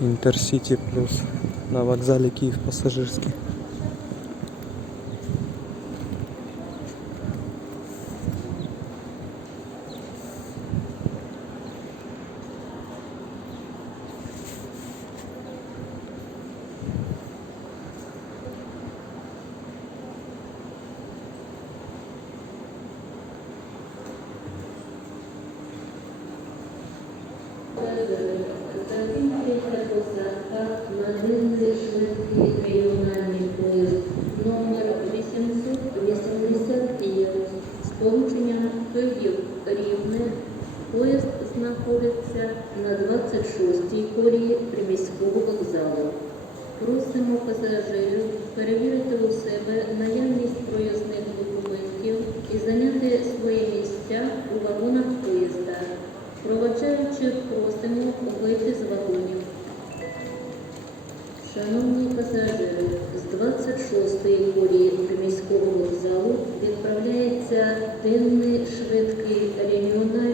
Інтерсіті плюс на вокзалі Київ пасажирський. Закінчується посадка на денний швидкий регіональний поїзд номер 885 з полученням Київ Рівне. Поїзд знаходиться на 26-й колії приміського вокзалу. Просимо пасажирів перевірити у себе наявність проїзних документів і зайняти свої місця у вагонах поїзда. Проводжаючих Шановні пасажири, з 26-ї колії приміського вокзалу відправляється денний швидкий регіональний